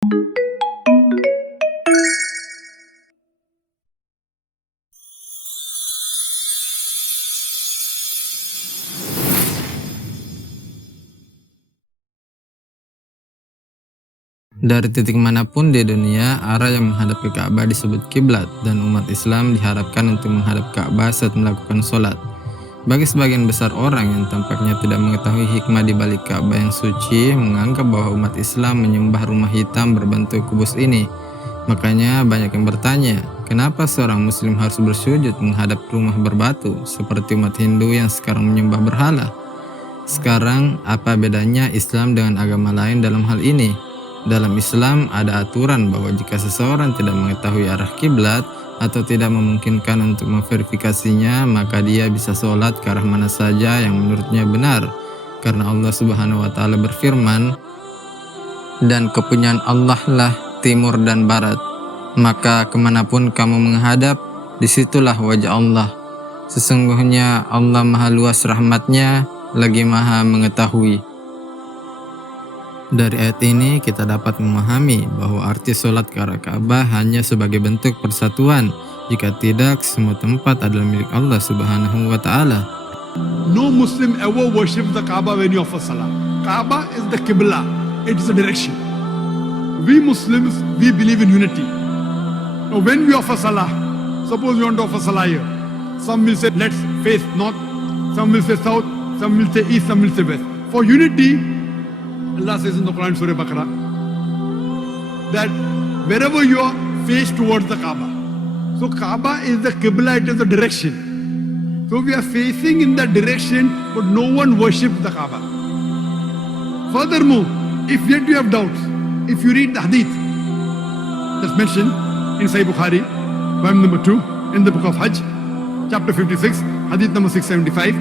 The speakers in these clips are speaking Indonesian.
Dari titik manapun di dunia, arah yang menghadap ke Ka'bah disebut kiblat, dan umat Islam diharapkan untuk menghadap Ka'bah saat melakukan sholat. Bagi sebagian besar orang yang tampaknya tidak mengetahui hikmah di balik Ka'bah yang suci, menganggap bahwa umat Islam menyembah rumah hitam berbentuk kubus ini. Makanya banyak yang bertanya, kenapa seorang muslim harus bersujud menghadap rumah berbatu, seperti umat Hindu yang sekarang menyembah berhala? Sekarang, apa bedanya Islam dengan agama lain dalam hal ini? Dalam Islam ada aturan bahwa jika seseorang tidak mengetahui arah kiblat atau tidak memungkinkan untuk memverifikasinya, maka dia bisa sholat ke arah mana saja yang menurutnya benar. Karena Allah Subhanahu wa Ta'ala berfirman, "Dan kepunyaan Allah lah timur dan barat, maka kemanapun kamu menghadap, disitulah wajah Allah. Sesungguhnya Allah maha luas rahmatnya, lagi maha mengetahui." Dari ayat ini kita dapat memahami bahwa arti sholat ke arah Ka'bah hanya sebagai bentuk persatuan. Jika tidak, semua tempat adalah milik Allah Subhanahu wa Ta'ala. No Muslim ever worships the Kaaba when you offer salah. Kaaba is the Qibla, it is a direction. We Muslims, we believe in unity. Now when we offer salah, suppose you want to offer salah here. Some will say let's face north, some will say south, some will say east, some will say west. For unity, Allah says in the Quran, Surah Baqarah, that wherever you are, face towards the Kaaba. So Kaaba is the Qibla, it is the direction. So we are facing in that direction, but no one worships the Kaaba. Furthermore, if yet you have doubts, if you read the Hadith that's mentioned in Sahih Bukhari, volume number 2, in the book of Hajj, chapter 56, Hadith number 675,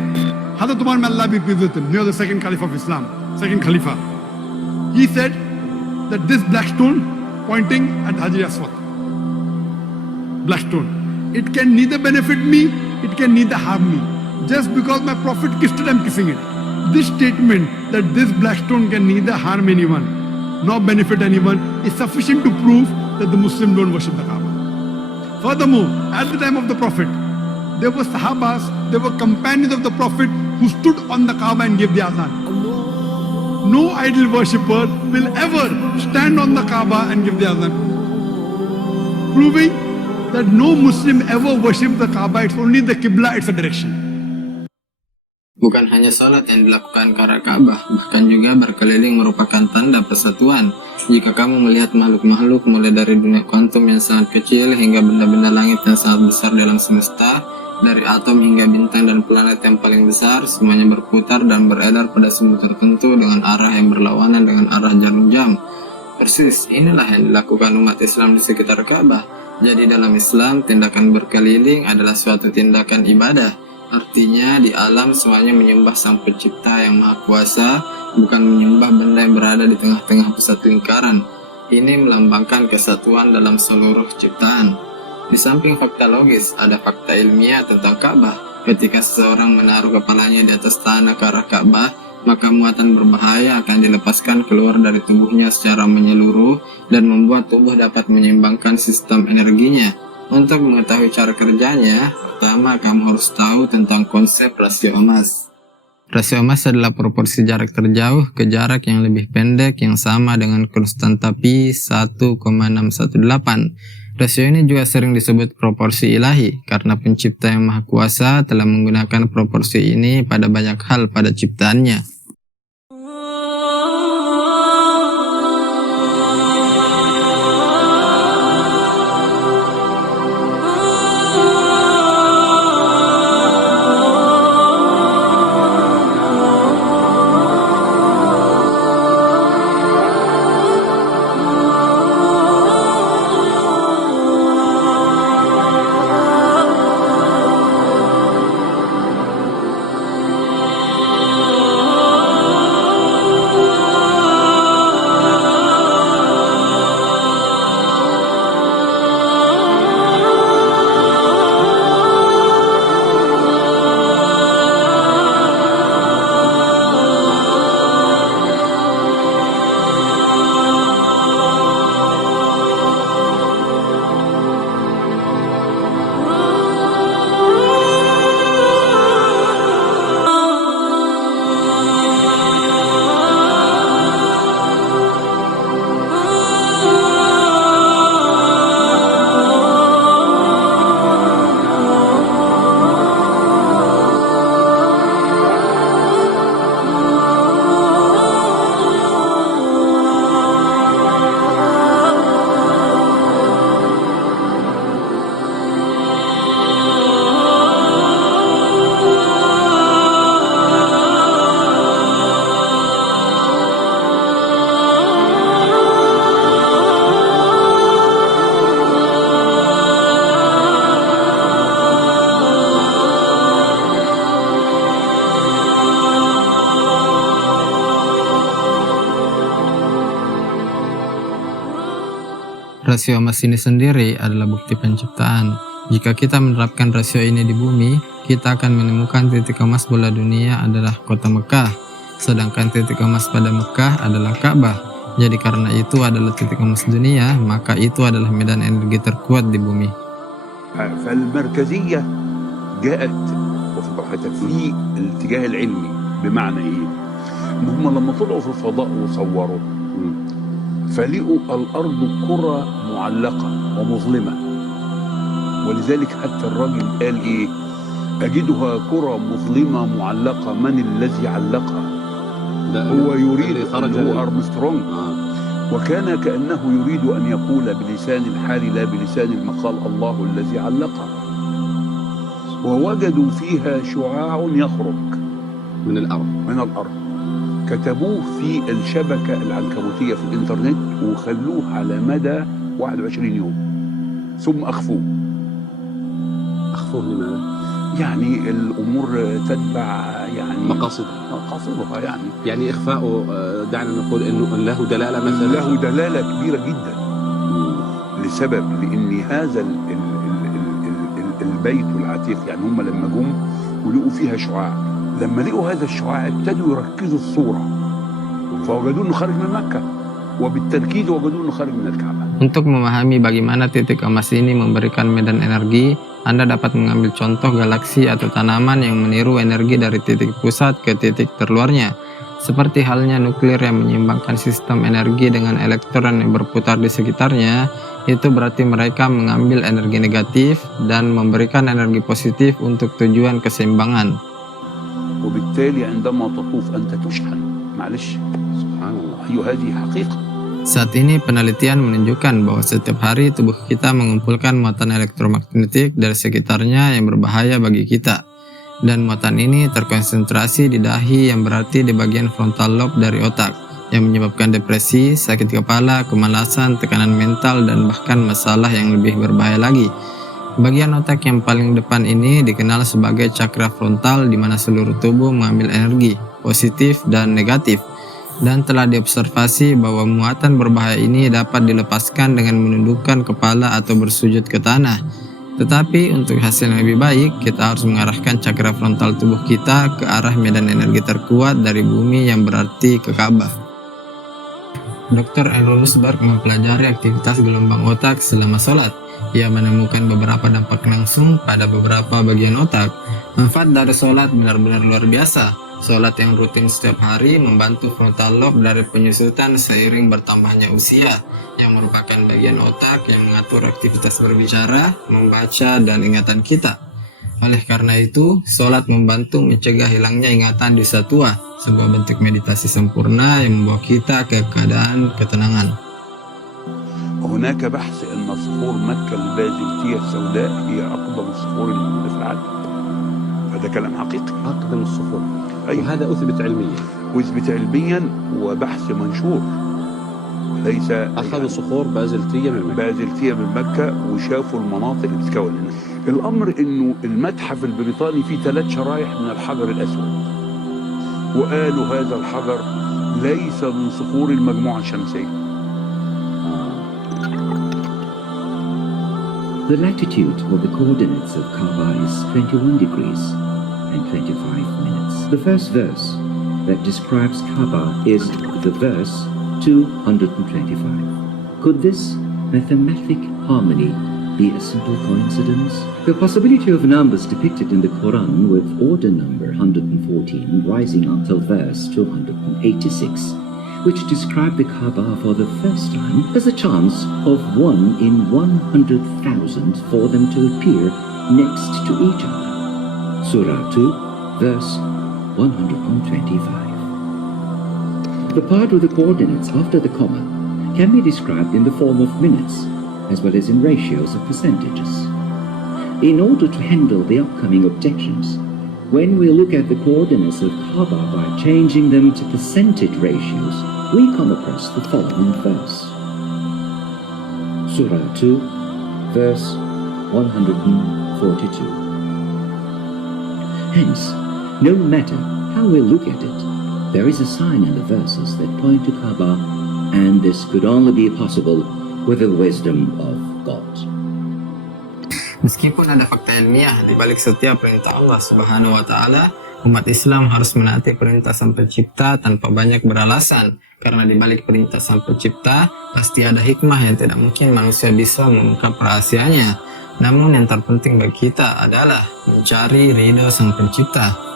Hazrat Umar, may Allah be pleased with him, he was the second Caliph of Islam, second Khalifa. He said that this black stone pointing at Hajar Aswad, black stone, it can neither benefit me, it can neither harm me. Just because my Prophet kissed it, I'm kissing it. This statement that this black stone can neither harm anyone nor benefit anyone is sufficient to prove that the Muslims don't worship the Kaaba. Furthermore, at the time of the Prophet, there were Sahabas, there were companions of the Prophet who stood on the Kaaba and gave the Azan. No idol worshipper will ever stand on the Kaaba and give the Azan, proving that no Muslim ever worships the Kaaba. It's only the Qibla, it's a direction. Bukan hanya salat yang dilakukan ke arah Ka'bah, bahkan juga berkeliling merupakan tanda persatuan. Jika kamu melihat makhluk-makhluk mulai dari dunia kuantum yang sangat kecil hingga benda-benda langit yang sangat besar dalam semesta, dari atom hingga bintang dan planet yang paling besar, semuanya berputar dan beredar pada sumbu tertentu dengan arah yang berlawanan dengan arah jarum jam. Persis inilah yang dilakukan umat Islam di sekitar Ka'bah. Jadi dalam Islam, tindakan berkeliling adalah suatu tindakan ibadah. Artinya di alam semuanya menyembah Sang Pencipta yang Maha Kuasa, bukan menyembah benda yang berada di tengah-tengah pusat lingkaran. Ini melambangkan kesatuan dalam seluruh ciptaan. Di samping fakta logis, ada fakta ilmiah tentang Ka'bah. Ketika seseorang menaruh kepalanya di atas tanah ke arah Ka'bah, maka muatan berbahaya akan dilepaskan keluar dari tubuhnya secara menyeluruh dan membuat tubuh dapat menyeimbangkan sistem energinya. Untuk mengetahui cara kerjanya, pertama kamu harus tahu tentang konsep rasio emas. Rasio emas adalah proporsi jarak terjauh ke jarak yang lebih pendek yang sama dengan konstanta pi 1,618. Rasio ini juga sering disebut proporsi ilahi karena pencipta yang maha kuasa telah menggunakan proporsi ini pada banyak hal pada ciptaannya. Rasio emas ini sendiri adalah bukti penciptaan. Jika kita menerapkan rasio ini di bumi, kita akan menemukan titik emas bola dunia adalah kota Mekah, sedangkan titik emas pada Mekah adalah Ka'bah. Jadi karena itu adalah titik emas dunia, maka itu adalah medan energi terkuat di bumi. فالمركزية جاءت في الاتجاه العلمي بمعنى ايه؟ ان هم لما طلعوا في الفضاء وصوروا فلقوا الارض كرة معلقة ومظلمة، ولذلك حتى الراجل قال ايه؟ اجدها كرة مظلمة معلقة، من الذي علقها؟ هو يريد هو أرمسترونج، وكان كأنه يريد أن يقول بلسان الحال لا بلسان المقال الله الذي علقها. ووجدوا فيها شعاع يخرج من الأرض كتبوه في الشبكة العنكبوتية في الإنترنت وخلوه على مدى 21 يوم ثم أخفوه. أخفوه لماذا؟ يعني الأمور تتبع يعني مقاصدها يعني إخفاؤه دعنا نقول إنه له دلالة مثلا، له دلالة كبيرة جدا لسبب، لأن هذا البيت العتيق يعني هم لما جم ولقوا فيها شعاع، لما لقوا هذا الشعاع ابتدوا يركزوا الصورة فوجدوا انه خارج من مكة، وبالتركيز وجدوا انه خارج من الكعبة. Untuk memahami bagaimana titik emas ini memberikan medan energi, Anda dapat mengambil contoh galaksi atau tanaman yang meniru energi dari titik pusat ke titik terluarnya. Seperti halnya nuklir yang menyeimbangkan sistem energi dengan elektron yang berputar di sekitarnya, itu berarti mereka mengambil energi negatif dan memberikan energi positif untuk tujuan keseimbangan. وبالتالي عندما تطوف أنت تشحن. معلش سبحان الله، هذه حقيقة. Saat ini penelitian menunjukkan bahwa setiap hari tubuh kita mengumpulkan muatan elektromagnetik dari sekitarnya yang berbahaya bagi kita. Dan muatan ini terkonsentrasi di dahi yang berarti di bagian frontal lobe dari otak, yang menyebabkan depresi, sakit kepala, kemalasan, tekanan mental, dan bahkan masalah yang lebih berbahaya lagi. Bagian otak yang paling depan ini dikenal sebagai cakra frontal, di mana seluruh tubuh mengambil energi, positif dan negatif. Dan telah diobservasi bahwa muatan berbahaya ini dapat dilepaskan dengan menundukkan kepala atau bersujud ke tanah. Tetapi untuk hasil yang lebih baik, kita harus mengarahkan cakra frontal tubuh kita ke arah medan energi terkuat dari bumi yang berarti ke Ka'bah. Dr. Eronsberg mempelajari aktivitas gelombang otak selama sholat. Ia menemukan beberapa dampak langsung pada beberapa bagian otak. Manfaat dari sholat benar-benar luar biasa. Sholat yang rutin setiap hari membantu frontal lobe dari penyusutan seiring bertambahnya usia, yang merupakan bagian otak yang mengatur aktivitas berbicara, membaca, dan ingatan kita. Oleh karena itu, sholat membantu mencegah hilangnya ingatan di saat tua, sebuah bentuk meditasi sempurna yang membawa kita ke keadaan ketenangan. هناك بحث أن صخور مكة البازلتية السوداء هي أقدم الصخور الموجودة في العالم. هذا كلام حقيقي. أقدم الصخور. أيوة. وهذا أثبت علميا. أثبت علميا وبحث منشور. ليس أخذوا صخور بازلتية من مكة وشافوا المناطق اللي بتتكون هنا. الأمر إنه المتحف البريطاني فيه 3 شرايح من الحجر الأسود، وقالوا هذا الحجر ليس من صخور المجموعة الشمسية. The latitude or the coordinates of Kaaba is 21 degrees and 25 minutes. The first verse that describes Kaaba is the verse 225. Could this mathematic harmony be a simple coincidence? The possibility of numbers depicted in the Quran with order number 114 rising until verse 286, which describe the Kaaba for the first time, has a chance of 1 in 100,000 for them to appear next to each other. Surah 2, verse 125. The part with the coordinates after the comma can be described in the form of minutes, as well as in ratios of percentages. In order to handle the upcoming objections, when we look at the coordinates of Kaaba by changing them to percentage ratios, we come across the following verse. Surah 2, verse 142. Hence, no matter how we look at it, there is a sign in the verses that point to Kaaba, and this could only be possible with the wisdom of God. Meskipun ada fakta ilmiah di balik setiap perintah Allah Subhanahu wa taala, umat Islam harus menaati perintah Sang Pencipta tanpa banyak beralasan, karena di balik perintah Sang Pencipta pasti ada hikmah yang tidak mungkin manusia bisa mengungkap rahasianya. Namun yang terpenting bagi kita adalah mencari ridho Sang Pencipta.